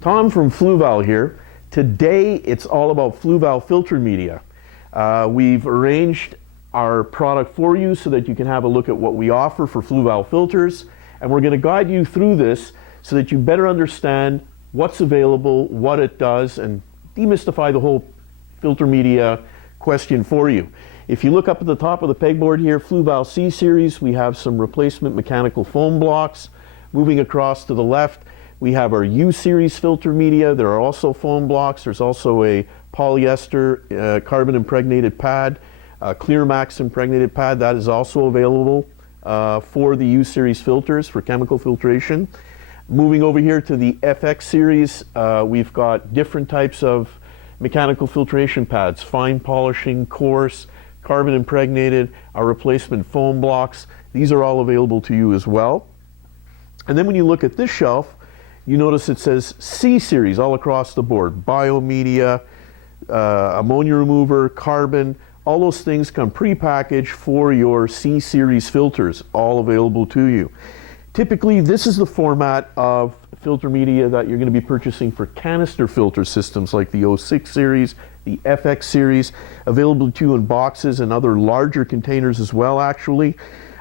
Tom from Fluval here. Today it's all about Fluval filter media. We've arranged our product for you so that you can have a look at what we offer for Fluval filters, and we're going to guide you through this so that you better understand what's available, what it does, and demystify the whole filter media question for you. If you look up at the top of the pegboard here, Fluval C series, we have some replacement mechanical foam blocks. Moving across to the left, we have our U series filter media. There are also foam blocks. There's also a polyester carbon impregnated pad, Clear Max impregnated pad that is also available for the U series filters for chemical filtration. Moving over here to the FX series, we've got different types of mechanical filtration pads, fine polishing, coarse, carbon impregnated, our replacement foam blocks. These are all available to you as well. And then when you look at this shelf, you notice it says C series all across the board. Biomedia, ammonia remover, carbon, all those things come pre-packaged for your C series filters, all available to you. Typically, this is the format of filter media that you're going to be purchasing for canister filter systems like the 06 series, the FX series, available to you in boxes and other larger containers as well, actually.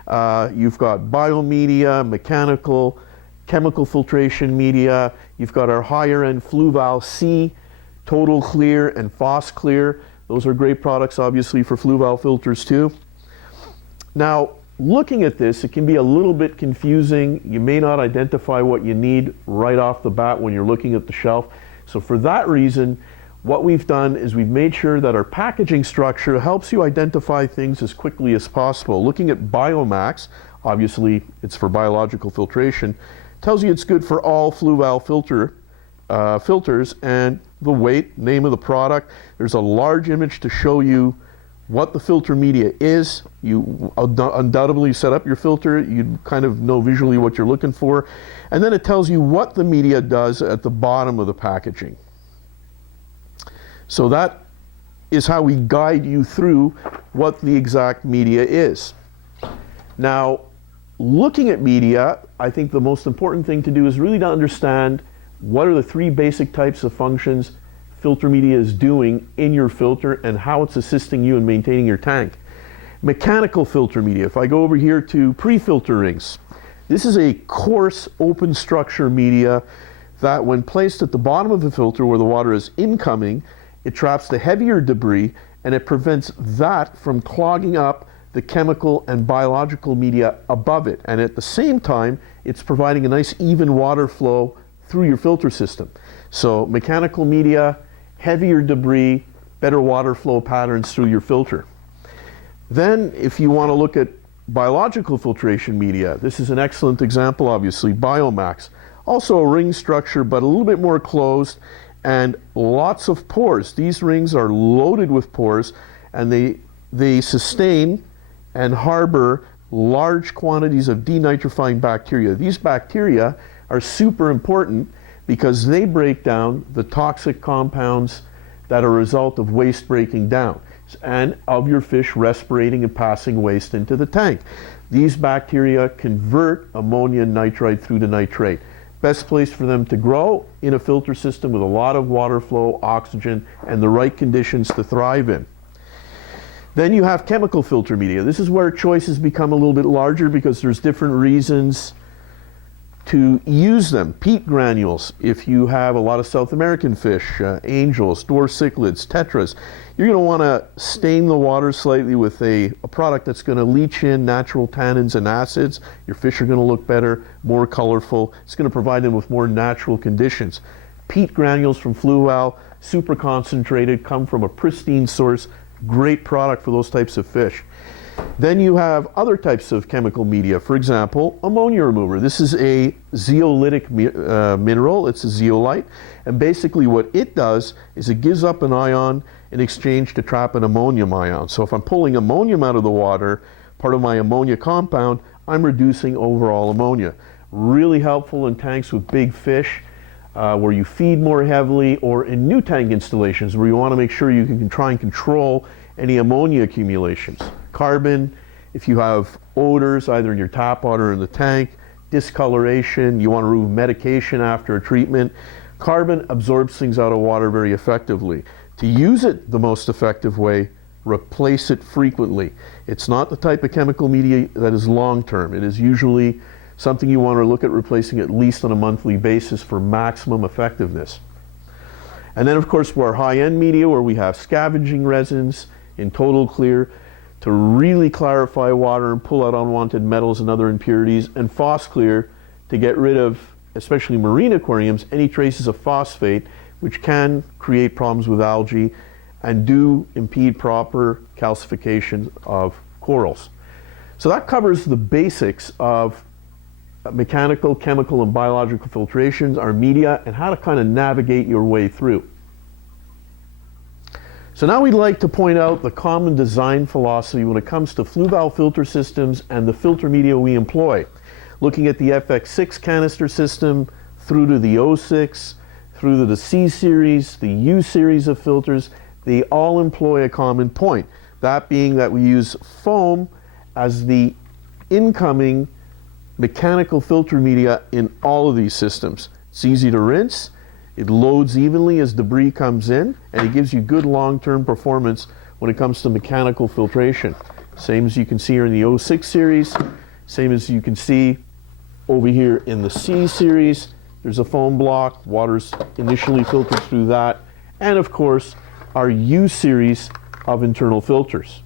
You've got biomedia, mechanical, chemical filtration media. You've got our higher end Fluval C, Total Clear and Phos Clear. Those are great products, obviously, for Fluval filters too. Now, looking at this, it can be a little bit confusing. You may not identify what you need right off the bat when you're looking at the shelf. So for that reason, what we've done is we've made sure that our packaging structure helps you identify things as quickly as possible. Looking at Biomax, obviously it's for biological filtration, tells you it's good for all Fluval filters, and the weight, name of the product. There's a large image to show you what the filter media is. You undoubtedly set up your filter, you kind of know visually what you're looking for, and then it tells you what the media does at the bottom of the packaging. So that is how we guide you through what the exact media is. Now, looking at media, I think the most important thing to do is really to understand what are the three basic types of functions filter media is doing in your filter and how it's assisting you in maintaining your tank. Mechanical filter media, if I go over here to pre-filter rings, this is a coarse open structure media that when placed at the bottom of the filter where the water is incoming, it traps the heavier debris and it prevents that from clogging up the chemical and biological media above it. And at the same time, it's providing a nice even water flow through your filter system. So mechanical media, heavier debris, better water flow patterns through your filter. Then if you want to look at biological filtration media, this is an excellent example, obviously, Biomax. Also a ring structure, but a little bit more closed and lots of pores. These rings are loaded with pores and they sustain and harbor large quantities of denitrifying bacteria. These bacteria are super important because they break down the toxic compounds that are a result of waste breaking down and of your fish respirating and passing waste into the tank. These bacteria convert ammonium nitrite through to nitrate. Best place for them to grow in a filter system with a lot of water flow, oxygen, and the right conditions to thrive in. Then you have chemical filter media. This is where choices become a little bit larger because there's different reasons to use them. Peat granules, if you have a lot of South American fish, angels, dwarf cichlids, tetras, you're going to want to stain the water slightly with a product that's going to leach in natural tannins and acids. Your fish are going to look better, more colorful. It's going to provide them with more natural conditions. Peat granules from Fluval, super concentrated, come from a pristine source. Great product for those types of fish. Then you have other types of chemical media. For example, ammonia remover. This is a zeolitic mineral. It's a zeolite. And basically what it does is it gives up an ion in exchange to trap an ammonium ion. So if I'm pulling ammonium out of the water, part of my ammonia compound, I'm reducing overall ammonia. Really helpful in tanks with big fish where you feed more heavily, or in new tank installations where you want to make sure you can try and control any ammonia accumulations. Carbon, if you have odors either in your tap water or in the tank, discoloration, you want to remove medication after a treatment. Carbon absorbs things out of water very effectively. To use it the most effective way, replace it frequently. It's not the type of chemical media that is long-term. It is usually something you want to look at replacing at least on a monthly basis for maximum effectiveness. And then of course our high-end media, where we have scavenging resins in total clear to really clarify water and pull out unwanted metals and other impurities, and Phosclear to get rid of, especially marine aquariums, any traces of phosphate, which can create problems with algae and do impede proper calcification of corals. So that covers the basics of mechanical, chemical, and biological filtrations, our media, and how to kind of navigate your way through. So now we'd like to point out the common design philosophy when it comes to Fluval filter systems and the filter media we employ. Looking at the FX6 canister system, through to the O6, through to the C series, the U series of filters, they all employ a common point. That being that we use foam as the incoming mechanical filter media in all of these systems. It's easy to rinse, it loads evenly as debris comes in, and it gives you good long-term performance when it comes to mechanical filtration. Same as you can see here in the O6 series, same as you can see over here in the C series. There's a foam block, water's initially filtered through that, and of course our U series of internal filters.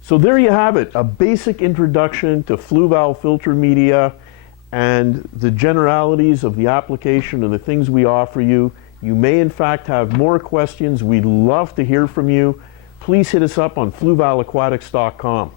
So there you have it, a basic introduction to Fluval filter media and the generalities of the application and the things we offer you. You may in fact have more questions. We'd love to hear from you. Please hit us up on fluvalaquatics.com.